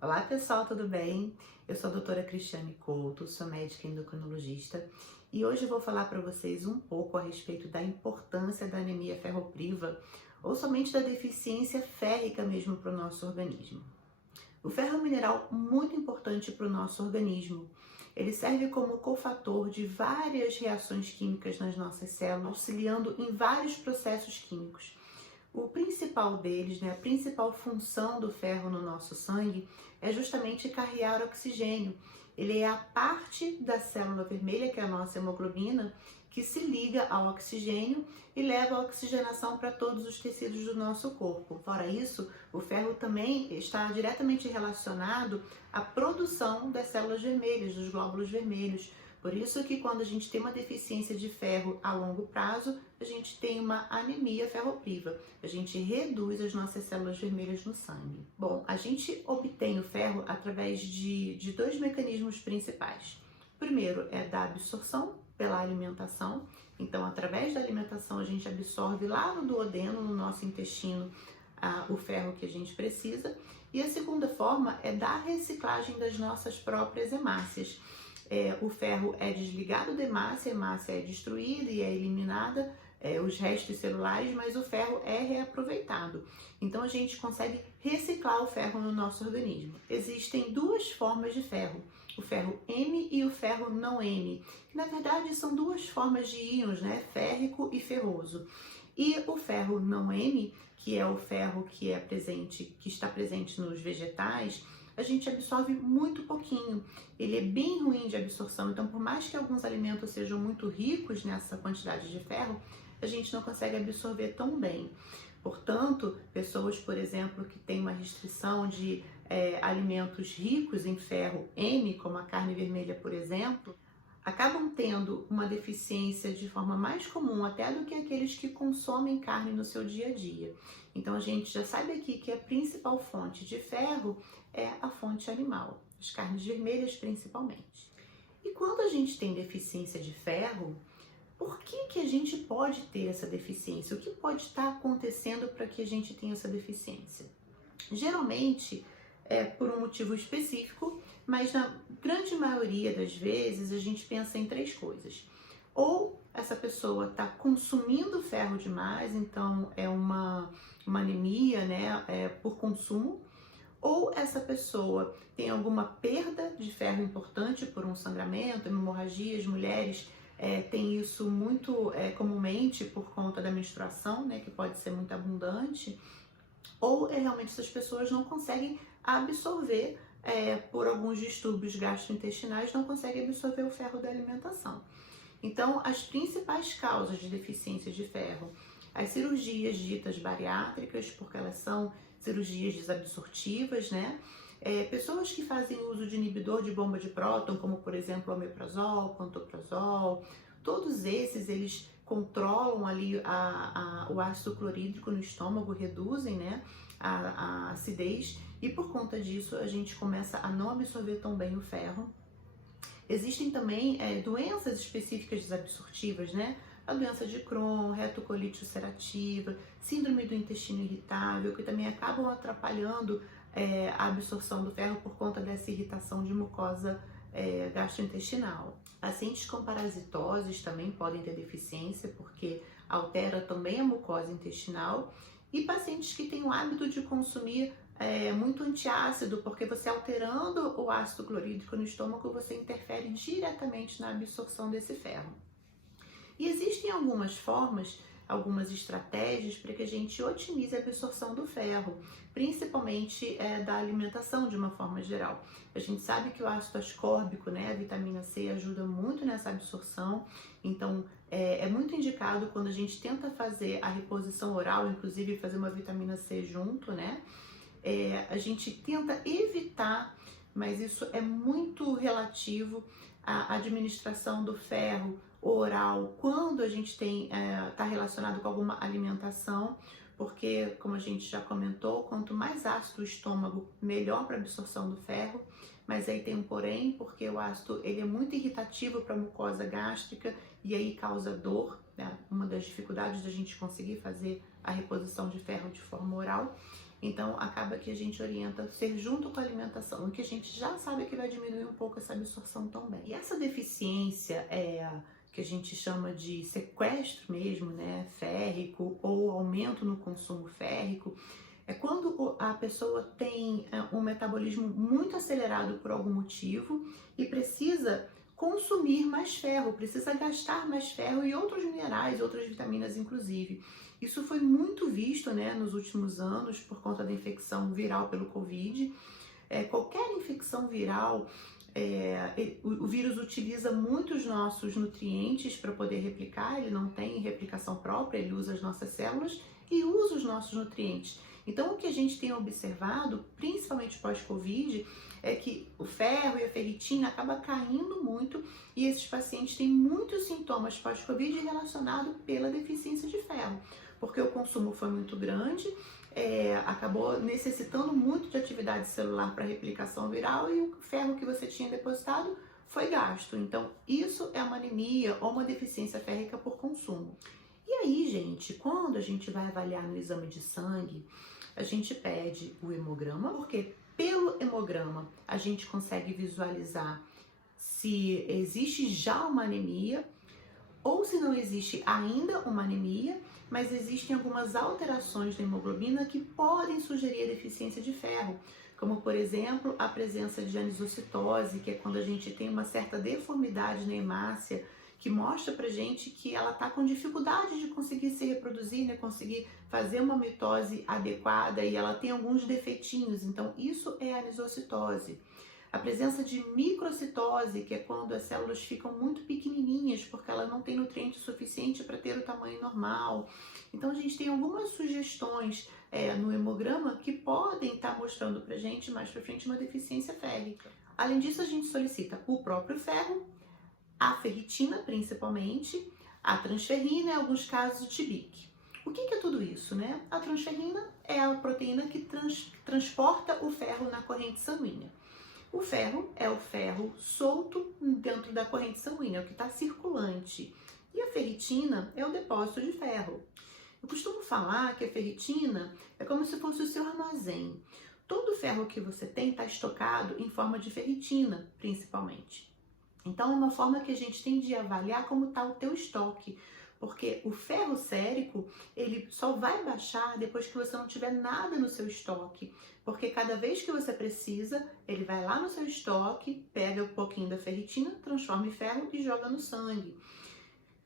Olá pessoal, tudo bem? Eu sou a doutora Cristiane Couto, sou médica endocrinologista e hoje eu vou falar para vocês um pouco a respeito da importância da anemia ferropriva ou somente da deficiência férrica mesmo para o nosso organismo. O ferro é um mineral muito importante para o nosso organismo. Ele serve como cofator de várias reações químicas nas nossas células, auxiliando em vários processos químicos. O principal deles, a principal função do ferro no nosso sangue é justamente carrear oxigênio. Ele é a parte da célula vermelha, que é a nossa hemoglobina, que se liga ao oxigênio e leva a oxigenação para todos os tecidos do nosso corpo. Fora isso, o ferro também está diretamente relacionado à produção das células vermelhas, dos glóbulos vermelhos. Por isso que quando a gente tem uma deficiência de ferro a longo prazo, a gente tem uma anemia ferropriva. A gente reduz as nossas células vermelhas no sangue. Bom, a gente obtém o ferro através de dois mecanismos principais. O primeiro é da absorção pela alimentação. Então, através da alimentação, a gente absorve lá no duodeno, no nosso intestino, o ferro que a gente precisa. E a segunda forma é da reciclagem das nossas próprias hemácias. O ferro é desligado da hemácia, a hemácia é destruída e é eliminada, os restos celulares, mas o ferro é reaproveitado. Então a gente consegue reciclar o ferro no nosso organismo. Existem duas formas de ferro, o ferro M e o ferro não M, que na verdade são duas formas de íons, férrico e ferroso. E o ferro não M, que é o ferro que está presente nos vegetais, a gente absorve muito pouquinho. Ele é bem ruim de absorção, então por mais que alguns alimentos sejam muito ricos nessa quantidade de ferro, a gente não consegue absorver tão bem. Portanto, pessoas, por exemplo, que têm uma restrição de alimentos ricos em ferro M, como a carne vermelha, por exemplo, acabam tendo uma deficiência de forma mais comum até do que aqueles que consomem carne no seu dia a dia. Então a gente já sabe aqui que a principal fonte de ferro é a fonte animal, as carnes vermelhas principalmente. E quando a gente tem deficiência de ferro, por que a gente pode ter essa deficiência? O que pode estar acontecendo para que a gente tenha essa deficiência? Geralmente é por um motivo específico, mas na grande maioria das vezes a gente pensa em três coisas. Ou essa pessoa está consumindo ferro demais, então é uma anemia, por consumo. Ou essa pessoa tem alguma perda de ferro importante por um sangramento, hemorragias, mulheres têm isso muito comumente por conta da menstruação, que pode ser muito abundante. Ou realmente essas pessoas não conseguem absorver, por alguns distúrbios gastrointestinais, não conseguem absorver o ferro da alimentação. Então, as principais causas de deficiência de ferro, as cirurgias ditas bariátricas, porque elas são cirurgias desabsortivas, pessoas que fazem uso de inibidor de bomba de próton, como por exemplo o omeprazol, pantoprazol, todos esses eles controlam ali o ácido clorídrico no estômago, reduzem a acidez e por conta disso a gente começa a não absorver tão bem o ferro. Existem também doenças específicas desabsortivas, a doença de Crohn, retocolite ulcerativa, síndrome do intestino irritável, que também acabam atrapalhando a absorção do ferro por conta dessa irritação de mucosa gastrointestinal. Pacientes com parasitoses também podem ter deficiência, porque altera também a mucosa intestinal. E pacientes que têm o hábito de consumir muito antiácido, porque você alterando o ácido clorídrico no estômago, você interfere diretamente na absorção desse ferro. E existem algumas formas, algumas estratégias para que a gente otimize a absorção do ferro, principalmente da alimentação de uma forma geral. A gente sabe que o ácido ascórbico, a vitamina C, ajuda muito nessa absorção, então é muito indicado quando a gente tenta fazer a reposição oral, inclusive fazer uma vitamina C junto, a gente tenta evitar, mas isso é muito relativo à administração do ferro oral quando a gente está relacionado com alguma alimentação, porque, como a gente já comentou, quanto mais ácido o estômago, melhor para a absorção do ferro, mas aí tem um porém, porque o ácido ele é muito irritativo para a mucosa gástrica e aí causa dor, uma das dificuldades da gente conseguir fazer a reposição de ferro de forma oral. Então, acaba que a gente orienta ser junto com a alimentação, o que a gente já sabe que vai diminuir um pouco essa absorção também. E essa deficiência que a gente chama de sequestro mesmo, né, férrico, ou aumento no consumo férrico, é quando a pessoa tem um metabolismo muito acelerado por algum motivo e precisa consumir mais ferro, precisa gastar mais ferro e outros minerais, outras vitaminas inclusive. Isso foi muito visto, né, nos últimos anos por conta da infecção viral pelo Covid. Qualquer infecção viral, o vírus utiliza muitos nossos nutrientes para poder replicar, ele não tem replicação própria, ele usa as nossas células e usa os nossos nutrientes. Então, o que a gente tem observado, principalmente pós-Covid, é que o ferro e a ferritina acabam caindo muito e esses pacientes têm muitos sintomas pós-Covid relacionados pela deficiência de ferro, porque o consumo foi muito grande, acabou necessitando muito de atividade celular para replicação viral e o ferro que você tinha depositado foi gasto. Então, isso é uma anemia ou uma deficiência férrica por consumo. E aí, gente, quando a gente vai avaliar no exame de sangue, a gente pede o hemograma, porque pelo hemograma a gente consegue visualizar se existe já uma anemia ou se não existe ainda uma anemia, mas existem algumas alterações da hemoglobina que podem sugerir a deficiência de ferro, como por exemplo a presença de anisocitose, que é quando a gente tem uma certa deformidade na hemácia, que mostra pra gente que ela tá com dificuldade de conseguir se reproduzir, né, conseguir fazer uma mitose adequada e ela tem alguns defeitinhos, então isso é anisocitose. A presença de microcitose, que é quando as células ficam muito pequenininhas porque ela não tem nutriente suficiente para ter o tamanho normal. Então a gente tem algumas sugestões no hemograma que podem estar mostrando pra gente mais pra frente uma deficiência férrica. Além disso, a gente solicita o próprio ferro, a ferritina principalmente, a transferrina e em alguns casos o TBIC. O que é tudo isso, né? A transferrina é a proteína que transporta o ferro na corrente sanguínea. O ferro é o ferro solto dentro da corrente sanguínea, é o que está circulante. E a ferritina é o depósito de ferro. Eu costumo falar que a ferritina é como se fosse o seu armazém. Todo o ferro que você tem está estocado em forma de ferritina, principalmente. Então, é uma forma que a gente tem de avaliar como está o teu estoque, porque o ferro sérico, ele só vai baixar depois que você não tiver nada no seu estoque, porque cada vez que você precisa, ele vai lá no seu estoque, pega um pouquinho da ferritina, transforma em ferro e joga no sangue.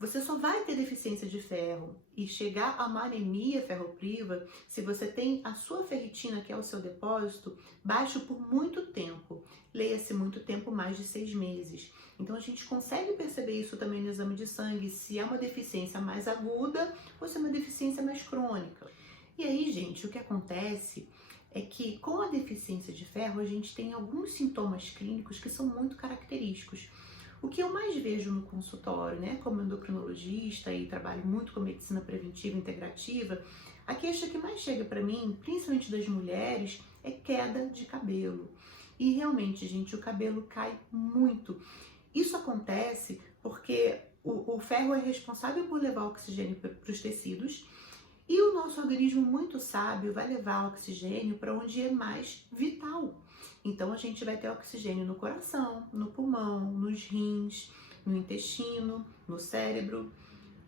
Você só vai ter deficiência de ferro e chegar a uma anemia ferropriva se você tem a sua ferritina, que é o seu depósito, baixo por muito tempo. Leia-se muito tempo, mais de 6 meses. Então a gente consegue perceber isso também no exame de sangue, se é uma deficiência mais aguda ou se é uma deficiência mais crônica. E aí, gente, o que acontece é que com a deficiência de ferro a gente tem alguns sintomas clínicos que são muito característicos. O que eu mais vejo no consultório, né, como endocrinologista e trabalho muito com medicina preventiva e integrativa, a queixa que mais chega para mim, principalmente das mulheres, é queda de cabelo. E realmente, gente, o cabelo cai muito. Isso acontece porque o ferro é responsável por levar oxigênio para os tecidos e o nosso organismo muito sábio vai levar oxigênio para onde é mais vital. Então a gente vai ter oxigênio no coração, no pulmão, nos rins, no intestino, no cérebro.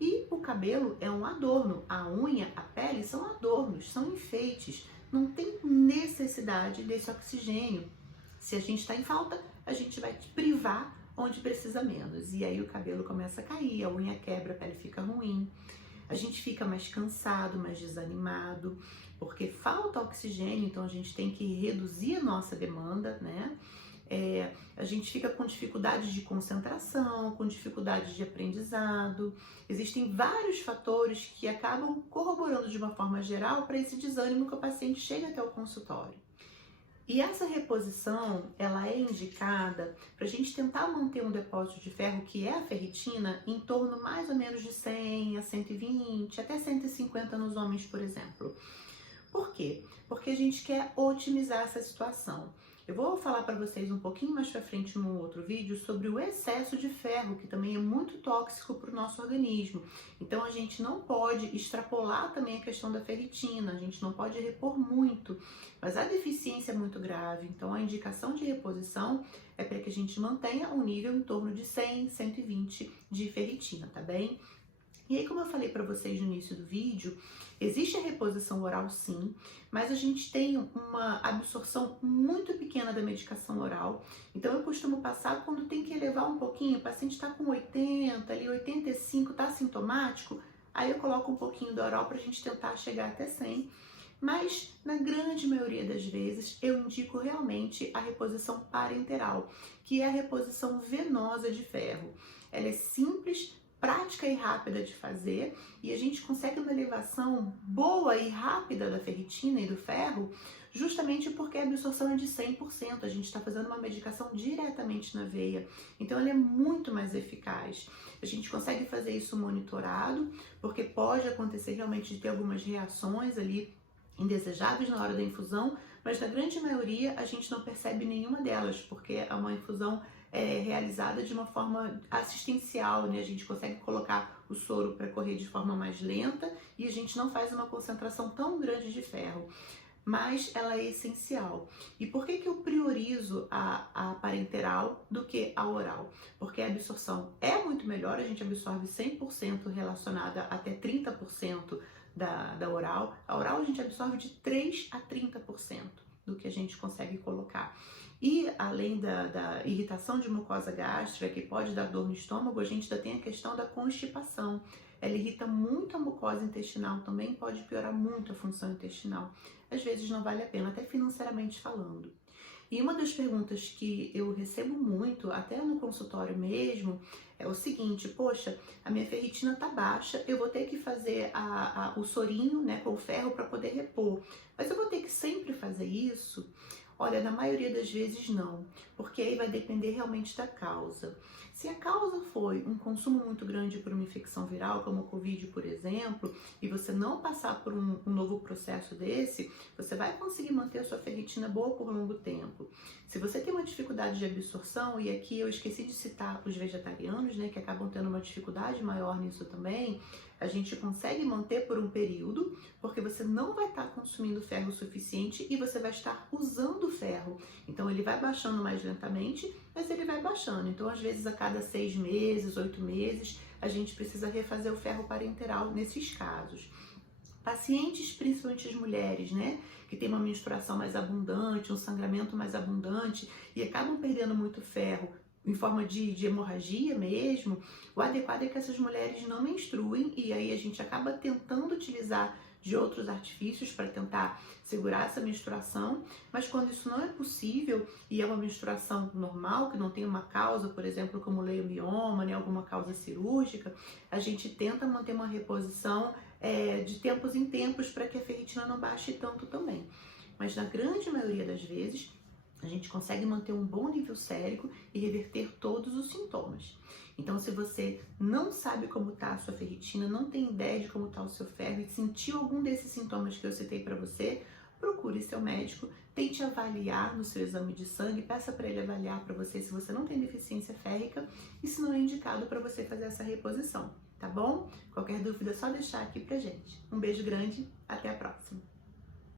E o cabelo é um adorno, a unha, a pele são adornos, são enfeites. Não tem necessidade desse oxigênio. Se a gente está em falta, a gente vai privar onde precisa menos. E aí o cabelo começa a cair, a unha quebra, a pele fica ruim. A gente fica mais cansado, mais desanimado, porque falta oxigênio, então a gente tem que reduzir a nossa demanda, né? A gente fica com dificuldade de concentração, com dificuldade de aprendizado. Existem vários fatores que acabam corroborando de uma forma geral para esse desânimo que o paciente chega até o consultório. E essa reposição, ela é indicada para a gente tentar manter um depósito de ferro, que é a ferritina, em torno mais ou menos de 100 a 120, até 150 nos homens, por exemplo. Por quê? Porque a gente quer otimizar essa situação. Eu vou falar para vocês um pouquinho mais para frente num outro vídeo sobre o excesso de ferro, que também é muito tóxico para o nosso organismo. Então a gente não pode extrapolar também a questão da ferritina, a gente não pode repor muito, mas a deficiência é muito grave, então a indicação de reposição é para que a gente mantenha um nível em torno de 100, 120 de ferritina, tá bem? E aí, como eu falei para vocês no início do vídeo, existe a reposição oral sim, mas a gente tem uma absorção muito pequena da medicação oral. Então eu costumo passar quando tem que elevar um pouquinho, o paciente está com 80, ali 85, está sintomático, aí eu coloco um pouquinho do oral para a gente tentar chegar até 100. Mas na grande maioria das vezes eu indico realmente a reposição parenteral, que é a reposição venosa de ferro. Ela é simples, prática e rápida de fazer, e a gente consegue uma elevação boa e rápida da ferritina e do ferro, justamente porque a absorção é de 100%, a gente está fazendo uma medicação diretamente na veia, então ela é muito mais eficaz. A gente consegue fazer isso monitorado, porque pode acontecer realmente de ter algumas reações ali indesejáveis na hora da infusão, mas na grande maioria a gente não percebe nenhuma delas, porque é uma infusão realizada de uma forma assistencial, né? A gente consegue colocar o soro para correr de forma mais lenta e a gente não faz uma concentração tão grande de ferro, mas ela é essencial. E por que eu priorizo a parenteral do que a oral? Porque a absorção é muito melhor, a gente absorve 100% relacionada até 30% da oral. A oral a gente absorve de 3 a 30% do que a gente consegue colocar. E além da irritação de mucosa gástrica, que pode dar dor no estômago, a gente ainda tem a questão da constipação. Ela irrita muito a mucosa intestinal, também pode piorar muito a função intestinal. Às vezes não vale a pena, até financeiramente falando. E uma das perguntas que eu recebo muito, até no consultório mesmo, é o seguinte: poxa, a minha ferritina tá baixa, eu vou ter que fazer o sorinho, né, com o ferro para poder repor. Mas eu vou ter que sempre fazer isso? Olha, na maioria das vezes não, porque aí vai depender realmente da causa. Se a causa foi um consumo muito grande por uma infecção viral, como o Covid, por exemplo, e você não passar por um novo processo desse, você vai conseguir manter a sua ferritina boa por longo tempo. Se você tem uma dificuldade de absorção, e aqui eu esqueci de citar os vegetarianos, né, que acabam tendo uma dificuldade maior nisso também, a gente consegue manter por um período, porque você não vai estar consumindo ferro suficiente e você vai estar usando ferro. Então ele vai baixando mais lentamente, mas ele vai baixando. Então às vezes a cada 6 meses, 8 meses, a gente precisa refazer o ferro parenteral nesses casos. Pacientes, principalmente as mulheres, né, que tem uma menstruação mais abundante, um sangramento mais abundante e acabam perdendo muito ferro em forma de hemorragia mesmo, o adequado é que essas mulheres não menstruem e aí a gente acaba tentando utilizar de outros artifícios para tentar segurar essa menstruação, mas quando isso não é possível e é uma menstruação normal, que não tem uma causa, por exemplo, como leiomioma, né, alguma causa cirúrgica, a gente tenta manter uma reposição de tempos em tempos para que a ferritina não baixe tanto também. Mas na grande maioria das vezes, a gente consegue manter um bom nível sérico e reverter todos os sintomas. Então, se você não sabe como está a sua ferritina, não tem ideia de como está o seu ferro e sentiu algum desses sintomas que eu citei para você, procure seu médico, tente avaliar no seu exame de sangue, peça para ele avaliar para você se você não tem deficiência férrica e se não é indicado para você fazer essa reposição, tá bom? Qualquer dúvida é só deixar aqui pra gente. Um beijo grande, até a próxima!